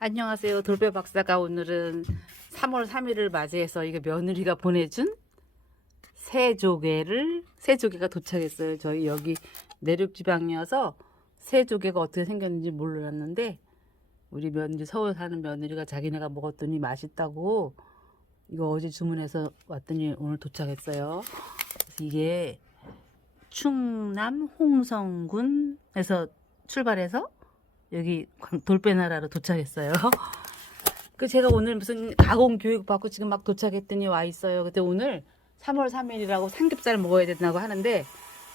안녕하세요. 돌배 박사가 오늘은 3월 3일을 맞이해서 이게 며느리가 보내준 새 조개를 새 조개가 도착했어요. 저희 여기 내륙 지방이어서 새 조개가 어떻게 생겼는지 몰랐는데 우리 며느리 서울 사는 며느리가 자기네가 먹었더니 맛있다고 이거 어제 주문해서 왔더니 오늘 도착했어요. 그래서 이게 충남 홍성군에서 출발해서 여기 광- 돌배나라로 도착했어요. 그 제가 오늘 무슨 가공 교육 받고 지금 막 도착했더니 와 있어요. 근데 오늘 3월 3일이라고 삼겹살 먹어야 된다고 하는데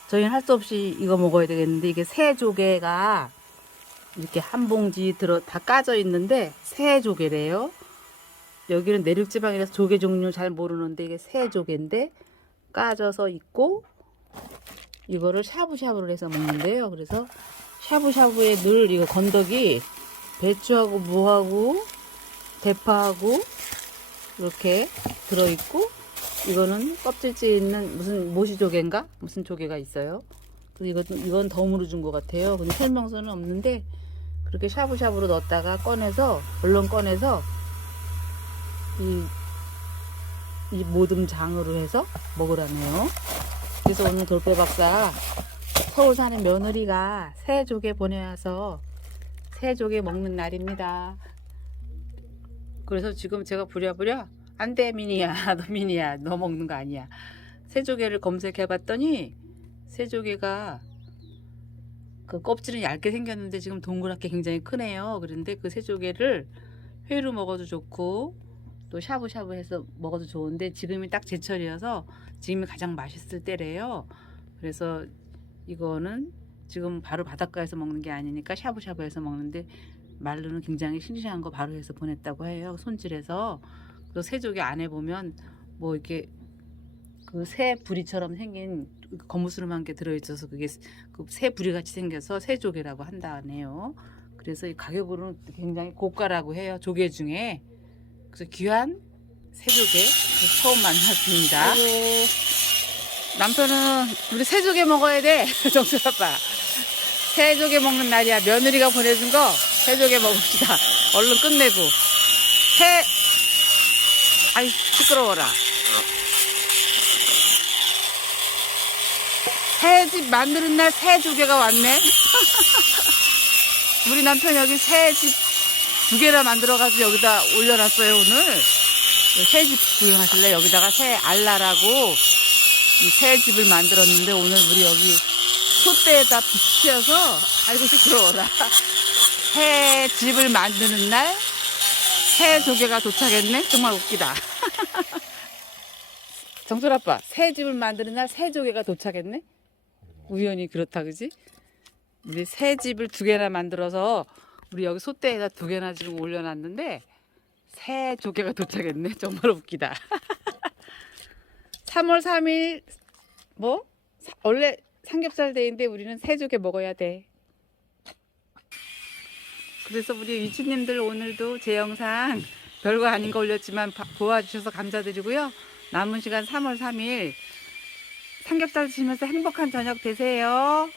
저희는 할 수 없이 이거 먹어야 되겠는데 이게 새 조개가 이렇게 한 봉지 들어 다 까져 있는데 새 조개래요. 여기는 내륙 지방이라서 조개 종류 잘 모르는데 이게 새 조개인데 까져서 있고 이거를 샤브샤브를 해서 먹는데요. 그래서 샤브샤브에 늘 이거 건더기 배추하고 무하고 대파하고 이렇게 들어있고 이거는 껍질째 있는 무슨 모시 조개인가 무슨 조개가 있어요. 그래서 이건 이건 덤으로 준 것 같아요. 근데 설명서는 없는데 그렇게 샤브샤브로 넣었다가 꺼내서 얼른 꺼내서 이, 이 모듬 장으로 해서 먹으라네요. 그래서 오늘 돌배 박사 서울 사는 며느리가 새 조개 보내와서 새 조개 먹는 날입니다. 그래서 지금 제가 부랴부랴 안 돼 미니야 너 미니야 너 먹는 거 아니야. 새 조개를 검색해 봤더니 새 조개가 그 껍질은 얇게 생겼는데 지금 동그랗게 굉장히 크네요. 그런데 그 새 조개를 회로 먹어도 좋고 또 샤브샤브 해서 먹어도 좋은데 지금이 딱 제철이어서 지금이 가장 맛있을 때래요. 그래서 이거는 지금 바로 바닷가에서 먹는 게 아니니까 샤브샤브해서 먹는데 말로는 굉장히 싱싱한 거 바로 해서 보냈다고 해요. 손질해서. 그 새조개 안에 보면 뭐 이렇게 그 새 부리처럼 생긴 거무스름한 게 들어있어서 그게 그 새 부리 같이 생겨서 새조개라고 한다네요. 그래서 이 가격으로는 굉장히 고가라고 해요. 조개 중에. 그래서 귀한 새조개 처음 만났습니다. 남편은 우리 새조개 먹어야 돼. 정수 아빠. 새조개 먹는 날이야. 며느리가 보내준 거 새조개 먹읍시다. 얼른 끝내고. 새, 아이, 시끄러워라. 새집 만드는 날 새조개가 왔네. 우리 남편 여기 새집 두 개나 만들어가지고 여기다 올려놨어요, 오늘. 새집 구경하실래? 여기다가 새 알라라고 이 새 집을 만들었는데 오늘 우리 여기 솥대에다 붙여서 아이고 시끄러워라. 새 집을 만드는 날 새 조개가 도착했네. 정말 웃기다. 정솔 아빠 새 집을 만드는 날 새 조개가 도착했네? 우연히 그렇다 그지? 우리 새 집을 두 개나 만들어서 우리 여기 솥대에다 두 개나 지금 올려놨는데 새 조개가 도착했네. 정말 웃기다 3월 3일 뭐 사- 원래 삼겹살 데이인데 우리는 새조개 먹어야 돼. 그래서 우리 유치님들 오늘도 제 영상 별거 아닌 거 올렸지만 봐- 보아주셔서 감사드리고요. 남은 시간 3월 3일 삼겹살 드시면서 행복한 저녁 되세요.